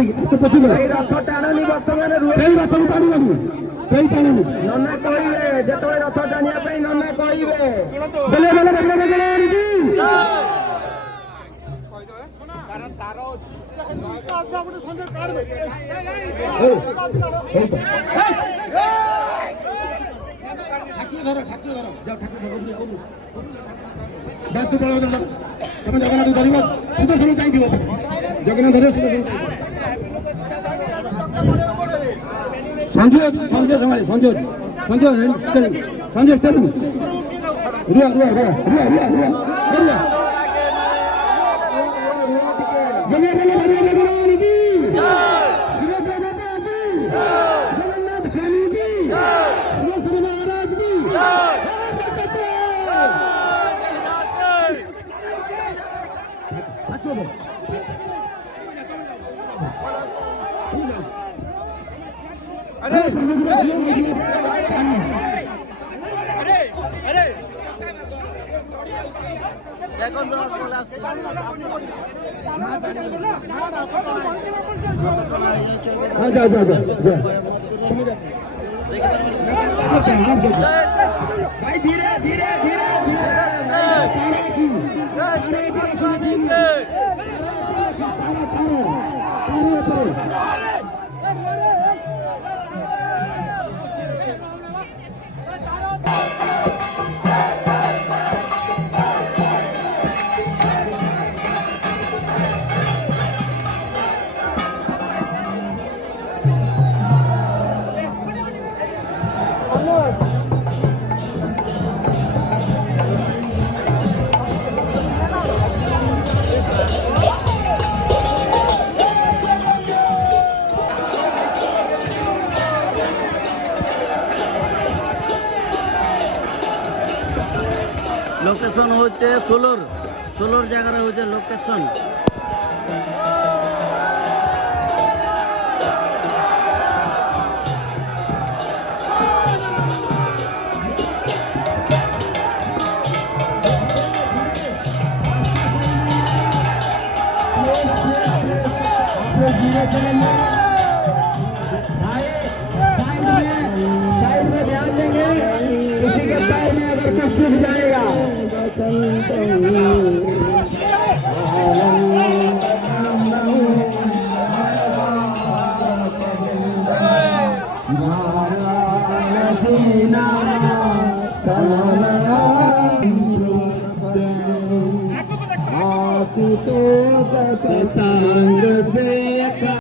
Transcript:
ପଛକୁ ରଥ ଟାଣନି ବର୍ତ୍ତମାନ ରୁହ। ସେଇ ରଥକୁ ଟାଣିବନି, ସେଇ ଟାଣିନି। ନନା କହିବେ ଯେତେବେଳେ ରଥ ଟାଣିବା ପାଇଁ ନନା କହିବେ। ବେଲେ ବେଲେ ବେଲେ ବେଲେ ବେଲେ ତମେ ଜଗନ୍ନାଥ ଧରିବ, ସୁଦର୍ଶନ ଚାହିଁଥିବ, ଜଗନ୍ନାଥ ଧରିବ ସୁଦର୍ଶନ ସଞ୍ଜୟ ସଞ୍ଜୟ ସମ୍ଭାଳି, ସଞ୍ଜୟ ସଞ୍ଜୟ ସଞ୍ଜୟ ଷ୍ଟାଡିୟମ ରୁଆ ରୁଆ ରୁଆ ରୁଆ ରୁଆ ରୁଆ ରୁଆ जगह बोले भगवान भगवान की श्री बाबा की जगन्नाथ स्वामी की श्री महाराज की अरे अरे এখন তো চলে আসছে আচ্ছা আচ্ছা ভাই ধীরে ধীরে ধীরে ধীরে লোকেশন হচ্ছে ষোলোর জায়গাটা হচ্ছে লোকেশন। साइड में ध्यान देंगे, किसी के पैर में अगर कुछ छूट जाएगा